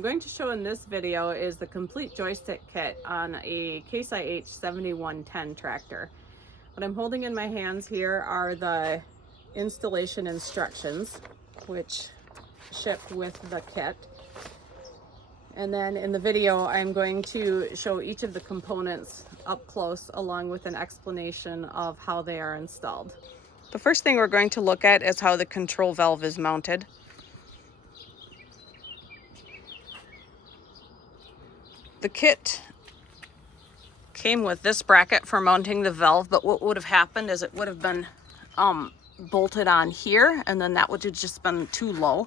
I'm going to show in this video is the complete joystick kit on a Case IH 7110 tractor. What I'm holding in my hands here are the installation instructions, which ship with the kit. And then in the video, I'm going to show each of the components up close, along with an explanation of how they are installed. The first thing we're going to look at is how the control valve is mounted. The kit came with this bracket for mounting the valve, but what would have happened is it would have been bolted on here, and then that would have just been too low.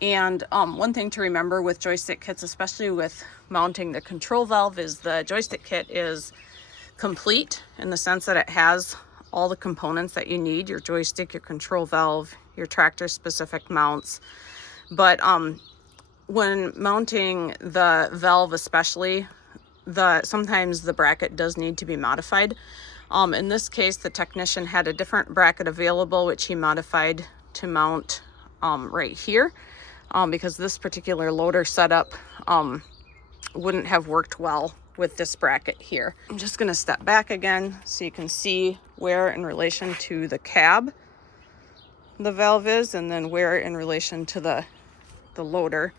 And one thing to remember with joystick kits, especially with mounting the control valve, is the joystick kit is complete in the sense that it has all the components that you need: your joystick, your control valve, your tractor specific mounts. But when mounting the valve especially, sometimes the bracket does need to be modified. In this case, the technician had a different bracket available, which he modified to mount right here, because this particular loader setup wouldn't have worked well with this bracket here. I'm just going to step back again so you can see where in relation to the cab the valve is, and then where in relation to the loader.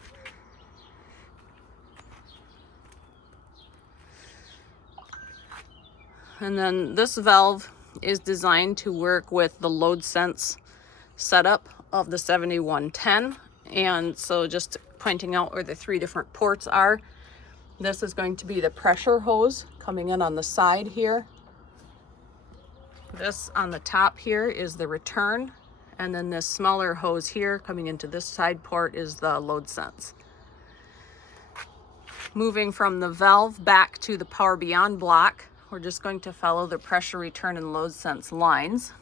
And then this valve is designed to work with the load sense setup of the 7110. And so just pointing out where the three different ports are. This is going to be the pressure hose coming in on the side here. This on the top here is the return. And then this smaller hose here coming into this side port is the load sense. Moving from the valve back to the Power Beyond block, we're just going to follow the pressure return and load sense lines.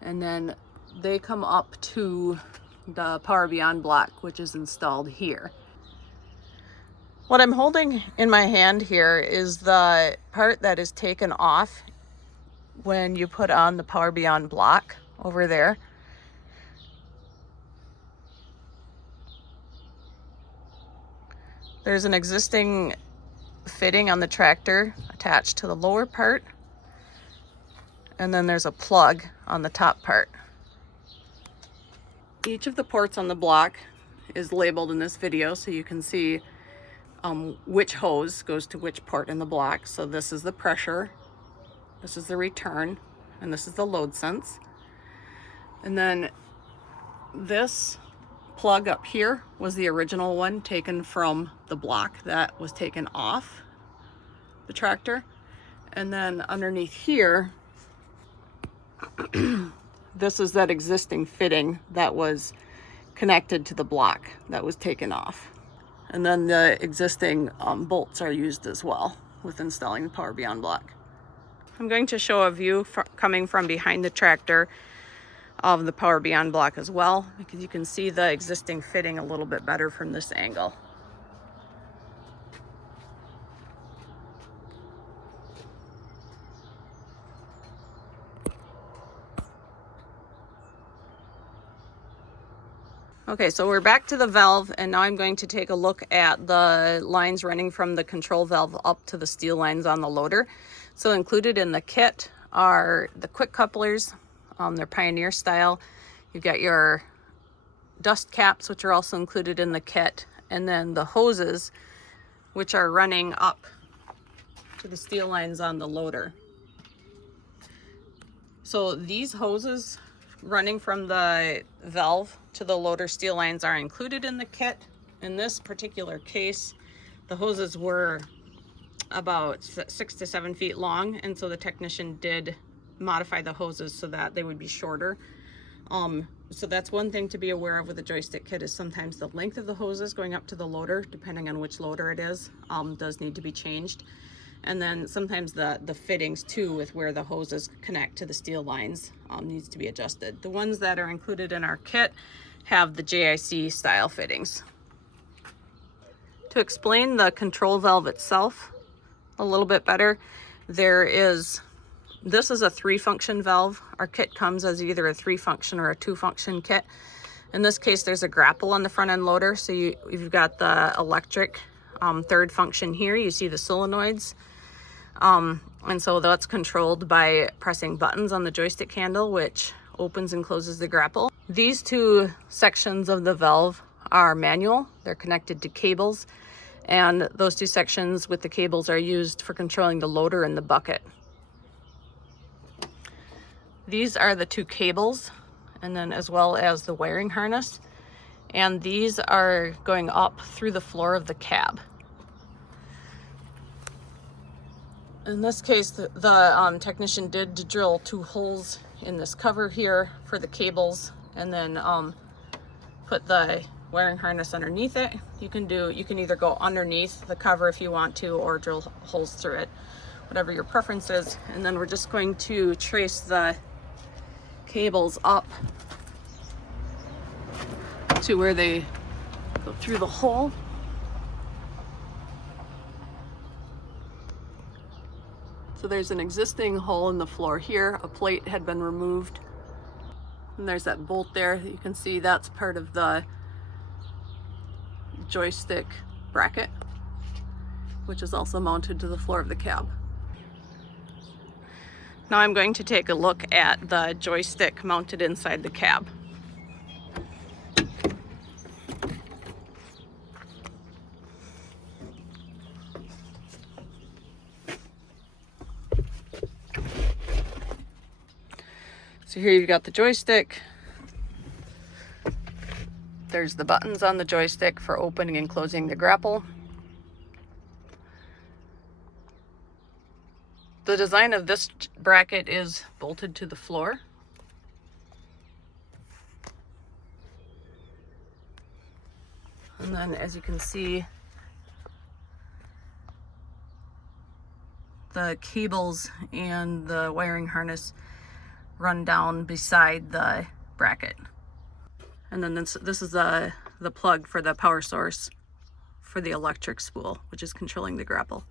And then they come up to the Power Beyond block, which is installed here. What I'm holding in my hand here is the part that is taken off when you put on the Power Beyond block over there. There's an existing fitting on the tractor attached to the lower part, and then there's a plug on the top part. Each of the ports on the block is labeled in this video so you can see which hose goes to which port in the block. So this is the pressure, this is the return, and this is the load sense. And then this plug up here was the original one taken from the block that was taken off the tractor. And then underneath here, this is that existing fitting that was connected to the block that was taken off. And then the existing bolts are used as well with installing the Power Beyond block. I'm going to show a view coming from behind the tractor of the Power Beyond block as well, because you can see the existing fitting a little bit better from this angle. Okay, so we're back to the valve, and now I'm going to take a look at the lines running from the control valve up to the steel lines on the loader. So included in the kit are the quick couplers. They're Pioneer style. You've got your dust caps, which are also included in the kit, and then the hoses, which are running up to the steel lines on the loader. So these hoses running from the valve to the loader steel lines are included in the kit. In this particular case, the hoses were about 6 to 7 feet long, and so the technician did modify the hoses so that they would be shorter. So that's one thing to be aware of with the joystick kit, is sometimes the length of the hoses going up to the loader, depending on which loader it is, does need to be changed. And then sometimes the fittings too, with where the hoses connect to the steel lines, needs to be adjusted. The ones that are included in our kit have the JIC style fittings. To explain the control valve itself a little bit better, this is a 3-function valve. Our kit comes as either a 3-function or a 2-function kit. In this case, there's a grapple on the front end loader. So you've got the electric third function here. You see the solenoids. And so that's controlled by pressing buttons on the joystick handle, which opens and closes the grapple. These two sections of the valve are manual. They're connected to cables. And those two sections with the cables are used for controlling the loader and the bucket. These are the two cables, and then as well as the wiring harness. And these are going up through the floor of the cab. In this case, the technician did drill 2 holes in this cover here for the cables, and then put the wiring harness underneath it. You can either go underneath the cover if you want to, or drill holes through it, whatever your preference is. And then we're just going to trace the cables up to where they go through the hole. So there's an existing hole in the floor here. A plate had been removed. And there's that bolt there. You can see that's part of the joystick bracket, which is also mounted to the floor of the cab. Now I'm going to take a look at the joystick mounted inside the cab. So here you've got the joystick. There's the buttons on the joystick for opening and closing the grapple. The design of this bracket is bolted to the floor. And then, as you can see, the cables and the wiring harness run down beside the bracket. And then this is the plug for the power source for the electric spool, which is controlling the grapple.